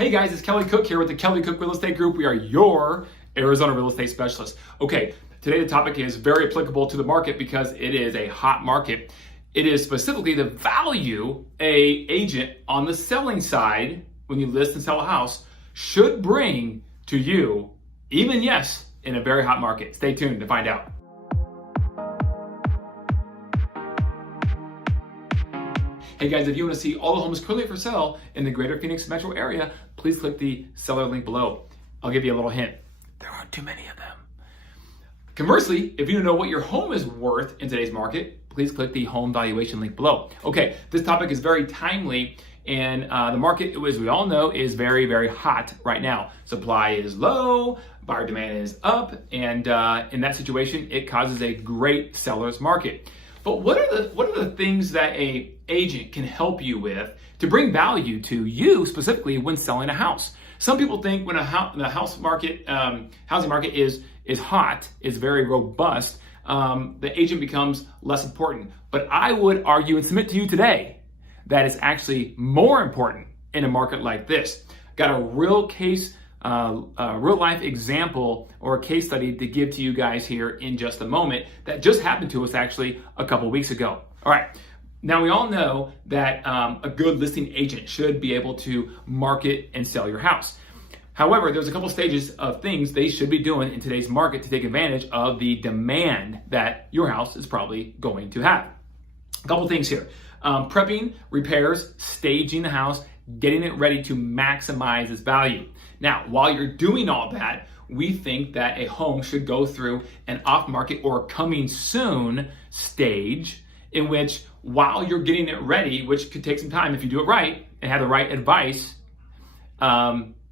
Hey guys, it's Kelly Cook here with the Kelly Cook Real Estate Group. We are your Arizona real estate specialist. Okay, today the topic is very applicable to the market because it is a hot market. It is specifically the value a agent on the selling side, when you list and sell a house, should bring to you, even yes, in a very hot market. Stay tuned to find out. Hey guys, if you want to see all the homes currently for sale in the greater Phoenix metro area, please click the seller link below. I'll give you a little hint. There aren't too many of them. Conversely, if you don't know what your home is worth in today's market, please click the home valuation link below. Okay, this topic is very timely, and the market, as we all know, is very, very hot right now. Supply is low, buyer demand is up, and in that situation, it causes a great seller's market. But what are the things that a agent can help you with to bring value to you specifically when selling a house? Some people think when the housing market is hot, is very robust, the agent becomes less important. But I would argue and submit to you today that it's actually more important in a market like this. Got a real case, real life example or a case study to give to you guys here in just a moment that just happened to us actually a couple weeks ago. All right. Now, we all know that a good listing agent should be able to market and sell your house. However, there's a couple stages of things they should be doing in today's market to take advantage of the demand that your house is probably going to have. A couple things here. Prepping, repairs, staging the house, getting it ready to maximize its value. Now, while you're doing all that, we think that a home should go through an off-market or coming soon stage in which, while you're getting it ready, which could take some time if you do it right and have the right advice,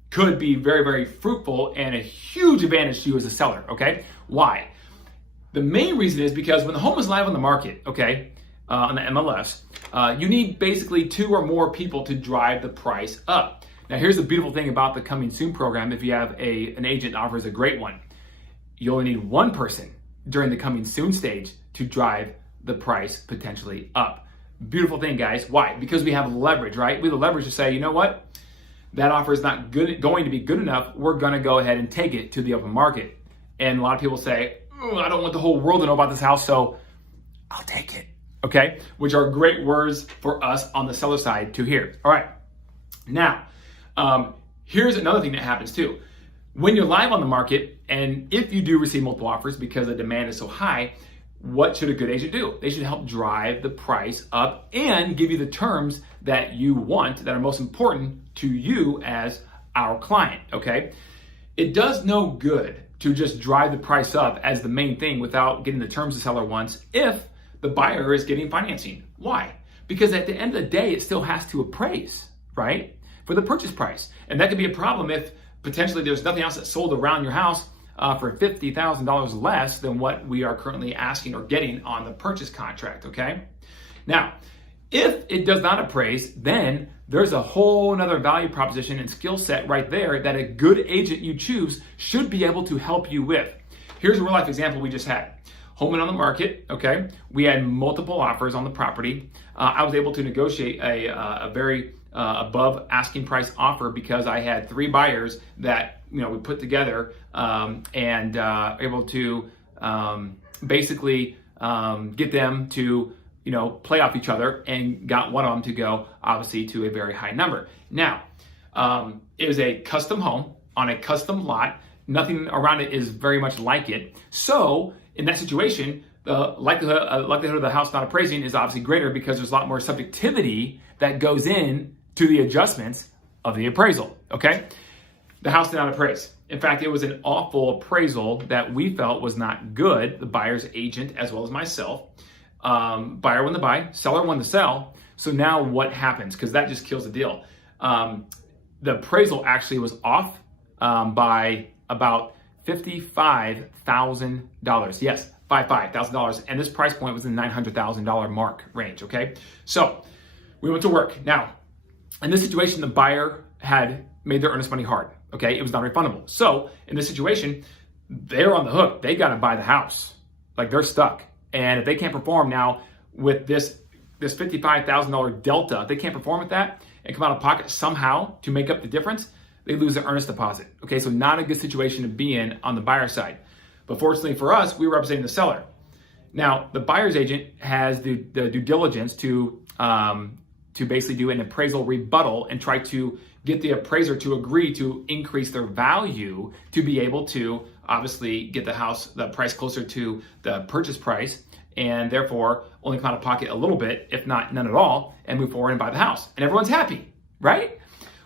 could be very, very fruitful and a huge advantage to you as a seller, okay? Why? The main reason is because when the home is live on the market, okay, on the MLS, you need basically 2 or more people to drive the price up. Now, here's the beautiful thing about the Coming Soon program. If you have an agent that offers a great one, you only need 1 person during the Coming Soon stage to drive the price potentially up. Beautiful thing, guys. Why? Because we have leverage, right? We have the leverage to say, you know what? That offer is not going to be good enough. We're going to go ahead and take it to the open market. And a lot of people say, I don't want the whole world to know about this house, so I'll take it. Okay? Which are great words for us on the seller side to hear. All right. Now, here's another thing that happens too. When you're live on the market, and if you do receive multiple offers because the demand is so high, what should a good agent do? They should help drive the price up and give you the terms that you want that are most important to you as our client, okay? It does no good to just drive the price up as the main thing without getting the terms the seller wants if the buyer is getting financing. Why? Because at the end of the day, it still has to appraise, right? For the purchase price. And that could be a problem if potentially there's nothing else that's sold around your house for $50,000 less than what we are currently asking or getting on the purchase contract, okay? Now, if it does not appraise, then there's a whole nother value proposition and skill set right there that a good agent you choose should be able to help you with. Here's a real life example we just had. Home went on the market, okay? We had multiple offers on the property. I was able to negotiate a very above asking price offer because I had 3 buyers that we put together and able to basically get them to play off each other and got one of them to go obviously to a very high number. Now, it was a custom home on a custom lot. Nothing around it is very much like it. So in that situation, the likelihood of the house not appraising is obviously greater because there's a lot more subjectivity that goes in to the adjustments of the appraisal, okay? The house did not appraise. In fact, it was an awful appraisal that we felt was not good, the buyer's agent as well as myself. Buyer won the buy, seller won the sell. So now what happens? Because that just kills the deal. The appraisal actually was off by about $55,000. Yes, $55,000. And this price point was in the $900,000 mark range, okay? So we went to work. Now, in this situation, the buyer had made their earnest money hard, okay? It was not refundable. So in this situation, they're on the hook. They got to buy the house. Like, they're stuck. And if they can't perform now with this $55,000 delta, if they can't perform with that, and come out of pocket somehow to make up the difference, they lose their earnest deposit. Okay, so not a good situation to be in on the buyer side. But fortunately for us, we were representing the seller. Now, the buyer's agent has the due diligence to basically do an appraisal rebuttal and try to get the appraiser to agree to increase their value to be able to obviously get the price closer to the purchase price, and therefore only come out of pocket a little bit, if not none at all, and move forward and buy the house. And everyone's happy, right?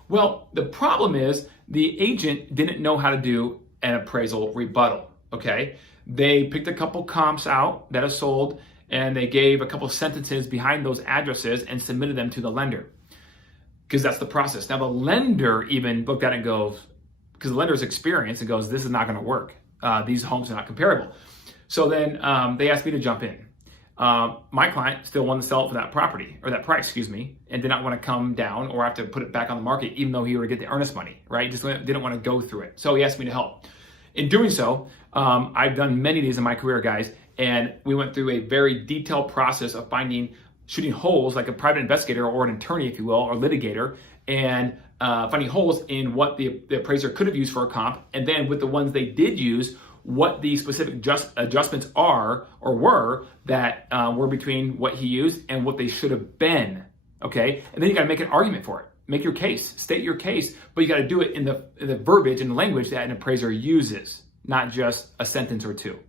Well, the problem is the agent didn't know how to do an appraisal rebuttal, okay? They picked a couple comps out that are sold, and they gave a couple sentences behind those addresses and submitted them to the lender, because that's the process. Now, the lender even looked at it and goes, because the lender's experienced, and goes, this is not going to work. These homes are not comparable. So then they asked me to jump in. My client still wanted to sell it for that property, or that price, and did not want to come down or have to put it back on the market, even though he would get the earnest money, right? Just didn't want to go through it. So he asked me to help. In doing so, I've done many of these in my career, guys, and we went through a very detailed process of shooting holes like a private investigator or an attorney, if you will, or litigator, and finding holes in what the appraiser could have used for a comp, and then with the ones they did use, what the specific adjustments are or were that were between what he used and what they should have been, okay? And then you got to make an argument for it. Make your case, state your case, but you got to do it in the verbiage and the language that an appraiser uses, not just a sentence or two.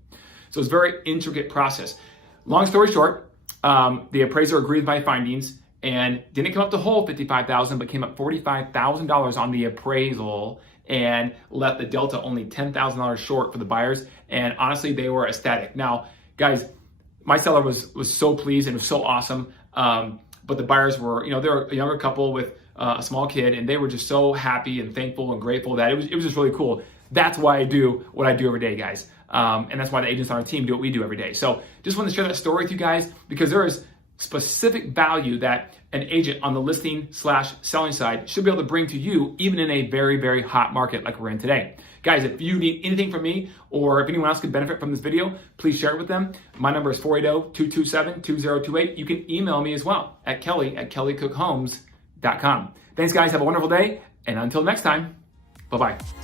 So it's a very intricate process. Long story short, the appraiser agreed with my findings and didn't come up to whole $55,000, but came up $45,000 on the appraisal and left the delta only $10,000 short for the buyers. And honestly, they were ecstatic. Now, guys, my seller was so pleased and was so awesome. But the buyers were, they're a younger couple with a small kid, and they were just so happy and thankful and grateful that it was just really cool. That's why I do what I do every day, guys. And that's why the agents on our team do what we do every day. So just want to share that story with you guys, because there is specific value that an agent on the listing/selling side should be able to bring to you, even in a very, very hot market like we're in today. Guys, if you need anything from me, or if anyone else could benefit from this video, please share it with them. My number is 480-227-2028. You can email me as well at kelly@kellycookhomes.com. Thanks, guys. Have a wonderful day. And until next time, bye-bye.